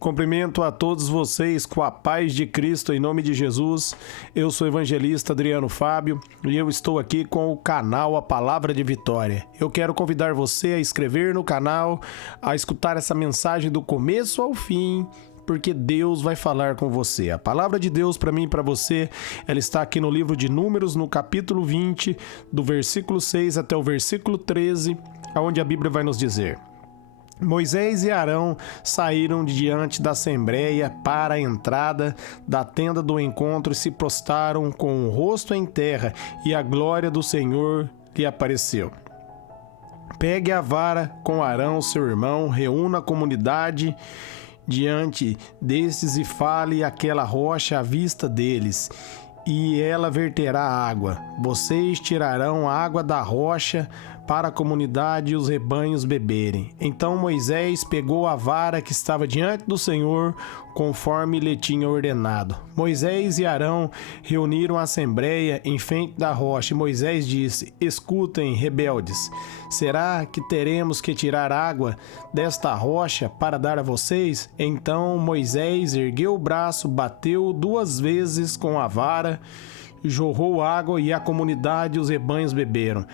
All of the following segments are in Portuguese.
Cumprimento a todos vocês com a paz de Cristo em nome de Jesus. Eu sou o evangelista Adriano Fábio e eu estou aqui com o canal A Palavra de Vitória. Eu quero convidar você a inscrever no canal, a escutar essa mensagem do começo ao fim, porque Deus vai falar com você. A palavra de Deus para mim e para você, ela está aqui no livro de Números, no capítulo 20, do versículo 6 até o versículo 13, onde a Bíblia vai nos dizer: Moisés e Arão saíram de diante da assembleia para a entrada da tenda do encontro e se prostraram com o rosto em terra, e a glória do Senhor lhe apareceu. Pegue a vara com Arão, seu irmão, reúna a comunidade diante destes e fale aquela rocha à vista deles, e ela verterá água. Vocês tirarão a água da rocha para a comunidade e os rebanhos beberem. Então Moisés pegou a vara que estava diante do Senhor, conforme lhe tinha ordenado. Moisés e Arão reuniram a assembleia em frente da rocha, e Moisés disse: Escutem, rebeldes, será que teremos que tirar água desta rocha para dar a vocês? Então Moisés ergueu o braço, bateu 2 vezes com a vara, jorrou água, e a comunidade e os rebanhos beberam.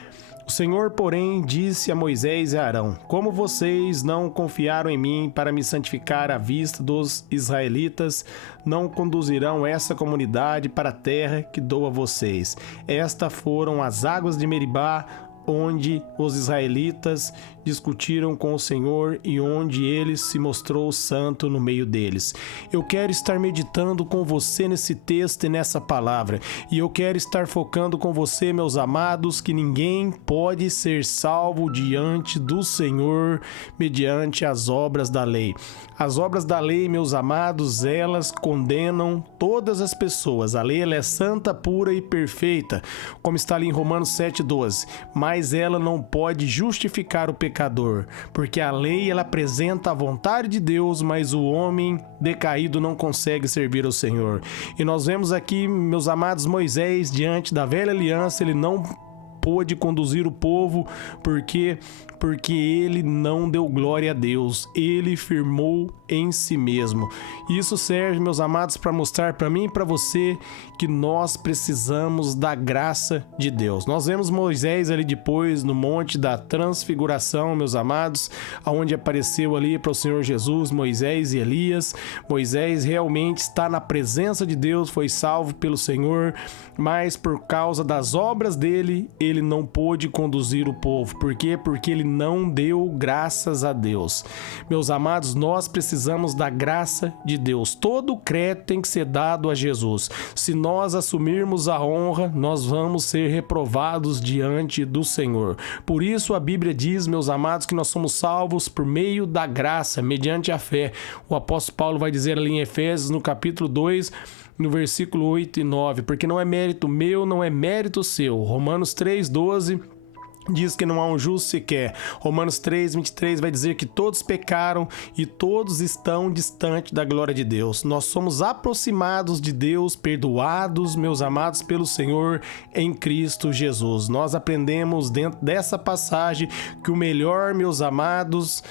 O Senhor, porém, disse a Moisés e a Arão: Como vocês não confiaram em mim para me santificar à vista dos israelitas, não conduzirão essa comunidade para a terra que dou a vocês. Estas foram as águas de Meribá, onde os israelitas discutiram com o Senhor e onde ele se mostrou santo no meio deles. Eu quero estar meditando com você nesse texto e nessa palavra, e eu quero estar focando com você, meus amados, que ninguém pode ser salvo diante do Senhor mediante as obras da lei. As obras da lei, meus amados, elas condenam todas as pessoas. A lei, ela é santa, pura e perfeita, como está ali em Romanos 7,12. Mas ela não pode justificar o pecador, porque a lei, ela apresenta a vontade de Deus, mas o homem decaído não consegue servir ao Senhor. E nós vemos aqui, meus amados, Moisés, diante da velha aliança, ele não pôde conduzir o povo, porque ele não deu glória a Deus, ele firmou em si mesmo. Isso serve, meus amados, para mostrar para mim e para você que nós precisamos da graça de Deus. Nós vemos Moisés ali depois no Monte da Transfiguração, meus amados, onde apareceu ali para o Senhor Jesus, Moisés e Elias. Moisés realmente está na presença de Deus, foi salvo pelo Senhor, mas por causa das obras dele, ele não pôde conduzir o povo. Por quê? Porque ele não deu graças a Deus. Meus amados, nós precisamos da graça de Deus. Todo crédito tem que ser dado a Jesus. Se nós assumirmos a honra, nós vamos ser reprovados diante do Senhor. Por isso a Bíblia diz, meus amados, que nós somos salvos por meio da graça, mediante a fé. O apóstolo Paulo vai dizer ali em Efésios, no capítulo 2, no versículo 8 e 9, porque não é mérito meu, não é mérito seu. Romanos 3,12 diz que não há um justo sequer. Romanos 3,23 vai dizer que todos pecaram e todos estão distantes da glória de Deus. Nós somos aproximados de Deus, perdoados, meus amados, pelo Senhor em Cristo Jesus. Nós aprendemos dentro dessa passagem que o melhor, meus amados,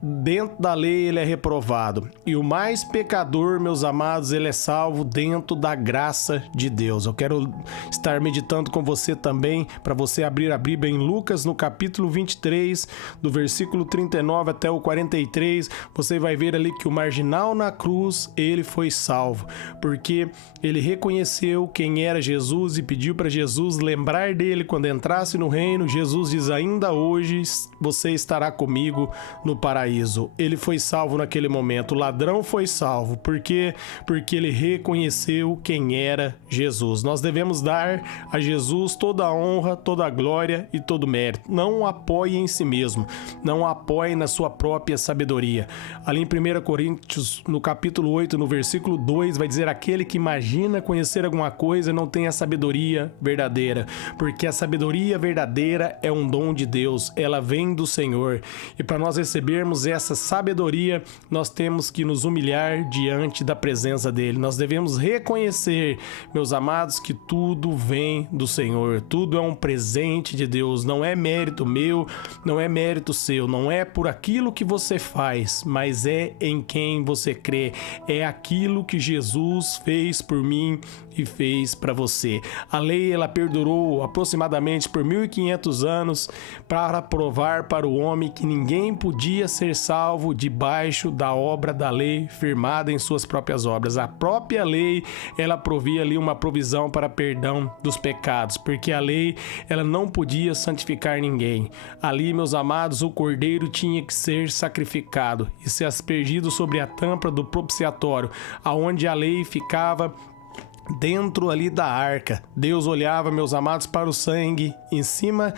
dentro da lei ele é reprovado, e o mais pecador, meus amados, ele é salvo dentro da graça de Deus. Eu quero estar meditando com você também, para você abrir a Bíblia em Lucas, no capítulo 23, do versículo 39 até o 43, você vai ver ali que o marginal na cruz, ele foi salvo, porque ele reconheceu quem era Jesus e pediu para Jesus lembrar dele quando entrasse no reino. Jesus diz: ainda hoje você estará comigo no paraíso. Ele foi salvo naquele momento. O ladrão foi salvo. Por quê? Porque ele reconheceu quem era Jesus. Nós devemos dar a Jesus toda a honra, toda a glória e todo o mérito. Não apoie em si mesmo. Não apoie na sua própria sabedoria. Ali em 1 Coríntios, no capítulo 8, no versículo 2, vai dizer: aquele que imagina conhecer alguma coisa não tem a sabedoria verdadeira, porque a sabedoria verdadeira é um dom de Deus. Ela vem do Senhor. E para nós recebermos termos essa sabedoria, nós temos que nos humilhar diante da presença dele. Nós devemos reconhecer, meus amados, que tudo vem do Senhor, tudo é um presente de Deus, não é mérito meu, não é mérito seu, não é por aquilo que você faz, mas é em quem você crê, é aquilo que Jesus fez por mim e fez para você. A lei, ela perdurou aproximadamente por 1500 anos para provar para o homem que ninguém podia ser salvo debaixo da obra da lei firmada em suas próprias obras. A própria lei, ela provia ali uma provisão para perdão dos pecados, porque a lei, ela não podia santificar ninguém. Ali, meus amados, o cordeiro tinha que ser sacrificado e ser aspergido sobre a tampa do propiciatório, aonde a lei ficava dentro ali da arca. Deus olhava, meus amados, para o sangue em cima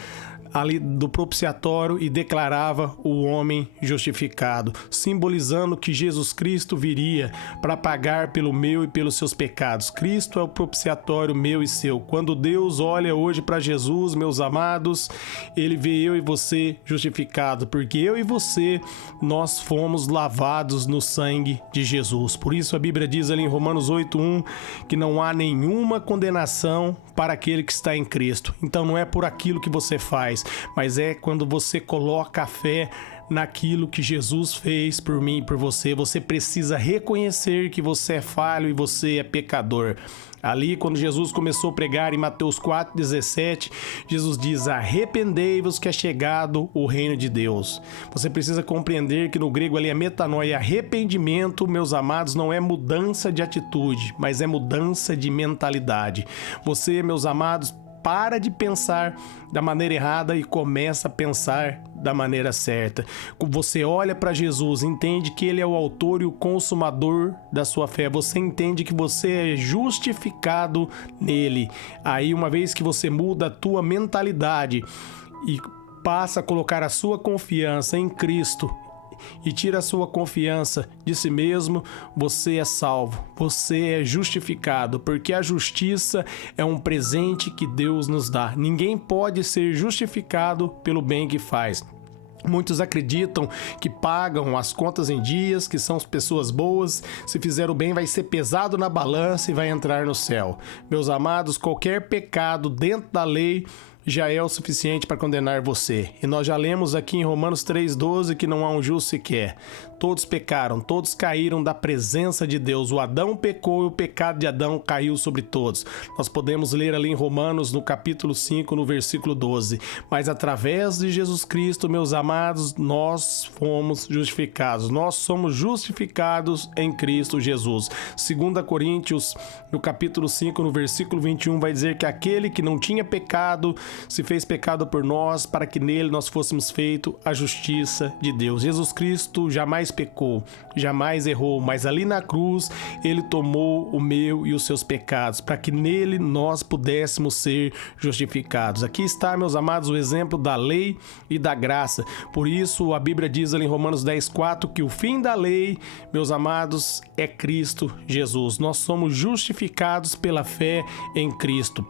ali do propiciatório e declarava o homem justificado, simbolizando que Jesus Cristo viria para pagar pelo meu e pelos seus pecados. Cristo é o propiciatório meu e seu. Quando Deus olha hoje para Jesus, meus amados, ele vê eu e você justificado, porque eu e você, nós fomos lavados no sangue de Jesus. Por isso a Bíblia diz ali em Romanos 8:1 que não há nenhuma condenação para aquele que está em Cristo. Então não é por aquilo que você faz, mas é quando você coloca a fé naquilo que Jesus fez por mim e por você. Você precisa reconhecer que você é falho e você é pecador. Ali, quando Jesus começou a pregar em Mateus 4:17, Jesus diz: arrependei-vos que é chegado o reino de Deus. Você precisa compreender que no grego ali é metanoia, arrependimento, meus amados, não é mudança de atitude, mas é mudança de mentalidade. Você, meus amados, para de pensar da maneira errada e começa a pensar da maneira certa. Você olha para Jesus, entende que ele é o autor e o consumador da sua fé. Você entende que você é justificado nele. Aí, uma vez que você muda a tua mentalidade e passa a colocar a sua confiança em Cristo e tira a sua confiança de si mesmo, você é salvo, você é justificado, porque a justiça é um presente que Deus nos dá. Ninguém pode ser justificado pelo bem que faz. Muitos acreditam que pagam as contas em dias, que são pessoas boas, se fizer o bem vai ser pesado na balança e vai entrar no céu. Meus amados, qualquer pecado dentro da lei já é o suficiente para condenar você. E nós já lemos aqui em Romanos 3:12 que não há um justo sequer. Todos pecaram, todos caíram da presença de Deus. O Adão pecou e o pecado de Adão caiu sobre todos. Nós podemos ler ali em Romanos, no capítulo 5, no versículo 12. Mas através de Jesus Cristo, meus amados, nós fomos justificados. Nós somos justificados em Cristo Jesus. 2 Coríntios, no capítulo 5, no versículo 21, vai dizer que aquele que não tinha pecado se fez pecado por nós, para que nele nós fôssemos feito a justiça de Deus. Jesus Cristo jamais pecou, jamais errou, mas ali na cruz ele tomou o meu e os seus pecados, para que nele nós pudéssemos ser justificados. Aqui está, meus amados, o exemplo da lei e da graça. Por isso a Bíblia diz ali em Romanos 10:4 que o fim da lei, meus amados, é Cristo Jesus. Nós somos justificados pela fé em Cristo.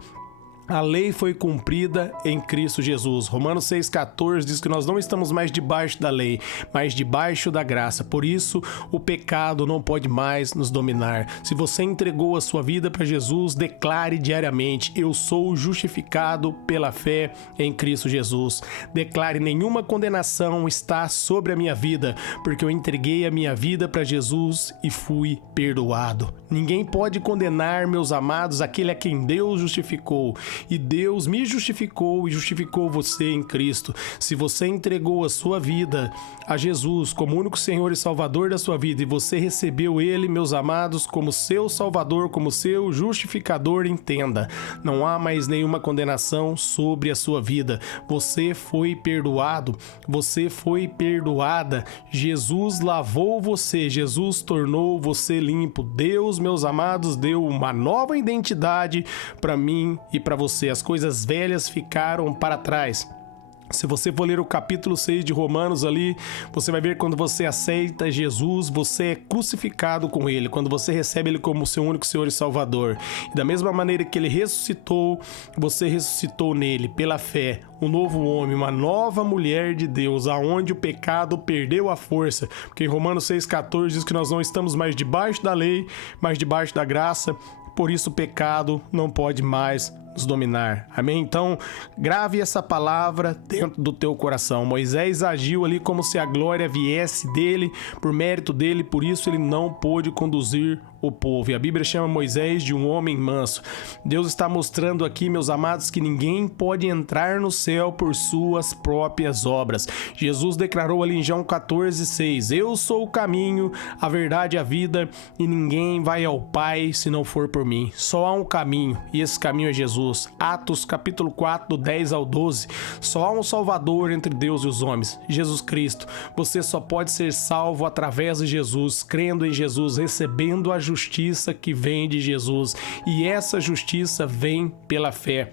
A lei foi cumprida em Cristo Jesus. Romanos 6,14 diz que nós não estamos mais debaixo da lei, mas debaixo da graça. Por isso, o pecado não pode mais nos dominar. Se você entregou a sua vida para Jesus, declare diariamente: eu sou justificado pela fé em Cristo Jesus. Declare: nenhuma condenação está sobre a minha vida, porque eu entreguei a minha vida para Jesus e fui perdoado. Ninguém pode condenar, meus amados, aquele a quem Deus justificou. E Deus me justificou e justificou você em Cristo. Se você entregou a sua vida a Jesus como único Senhor e Salvador da sua vida, e você recebeu Ele, meus amados, como seu Salvador, como seu justificador, entenda: não há mais nenhuma condenação sobre a sua vida. Você foi perdoado, você foi perdoada. Jesus lavou você, Jesus tornou você limpo. Deus, meus amados, deu uma nova identidade para mim e para você. As coisas velhas ficaram para trás Se você for ler o capítulo 6 de Romanos ali, você vai ver quando você aceita Jesus, você é crucificado com Ele, quando você recebe Ele como seu único Senhor e Salvador. E da mesma maneira que Ele ressuscitou, você ressuscitou nele, pela fé, um novo homem, uma nova mulher de Deus, aonde o pecado perdeu a força. Porque em Romanos 6,14 diz que nós não estamos mais debaixo da lei, mas debaixo da graça. Por isso o pecado não pode mais nos dominar. Amém? Então, grave essa palavra dentro do teu coração. Moisés agiu ali como se a glória viesse dele, por mérito dele, por isso ele não pôde conduzir o povo. E a Bíblia chama Moisés de um homem manso. Deus está mostrando aqui, meus amados, que ninguém pode entrar no céu por suas próprias obras. Jesus declarou ali em João 14,6: Eu sou o caminho, a verdade e a vida, e ninguém vai ao Pai se não for por mim. Só há um caminho, e esse caminho é Jesus. Atos capítulo 4, do 10 ao 12. Só há um Salvador entre Deus e os homens, Jesus Cristo. Você só pode ser salvo através de Jesus, crendo em Jesus, recebendo a justiça que vem de Jesus, e essa justiça vem pela fé.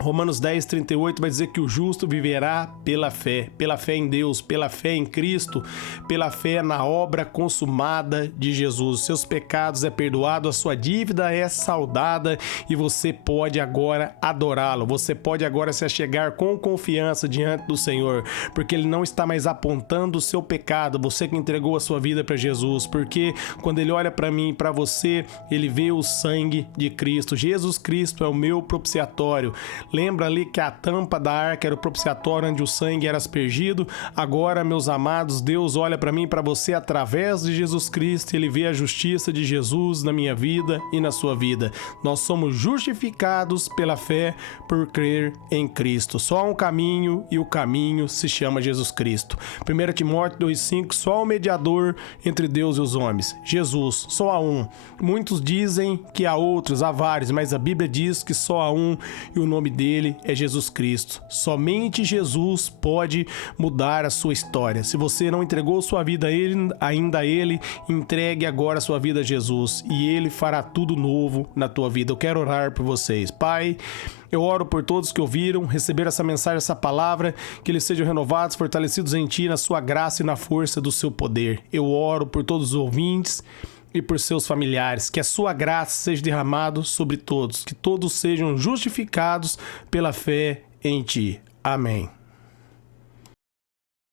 Romanos 10:38 vai dizer que o justo viverá pela fé em Deus, pela fé em Cristo, pela fé na obra consumada de Jesus. Seus pecados é perdoado, a sua dívida é saldada e você pode agora adorá-lo. Você pode agora se achegar com confiança diante do Senhor, porque Ele não está mais apontando o seu pecado, você que entregou a sua vida para Jesus, porque quando Ele olha para mim e para você, Ele vê o sangue de Cristo. Jesus Cristo é o meu propiciatório. Lembra ali que a tampa da arca era o propiciatório onde o sangue era aspergido? Agora, meus amados, Deus olha para mim e para você através de Jesus Cristo. Ele vê a justiça de Jesus na minha vida e na sua vida. Nós somos justificados pela fé por crer em Cristo. Só há um caminho e o caminho se chama Jesus Cristo. 1 Timóteo 2,5: Só há um mediador entre Deus e os homens, Jesus. Só há um. Muitos dizem que há outros, há vários, mas a Bíblia diz que só há um e o nome dele é Jesus Cristo. Somente Jesus pode mudar a sua história. Se você não entregou sua vida a ele, ainda a ele, entregue agora a sua vida a Jesus e ele fará tudo novo na tua vida. Eu quero orar por vocês. Pai, eu oro por todos que ouviram, receberam essa mensagem, essa palavra, que eles sejam renovados, fortalecidos em Ti, na Sua graça e na força do Seu poder. Eu oro por todos os ouvintes e por seus familiares, que a sua graça seja derramada sobre todos, que todos sejam justificados pela fé em Ti. Amém.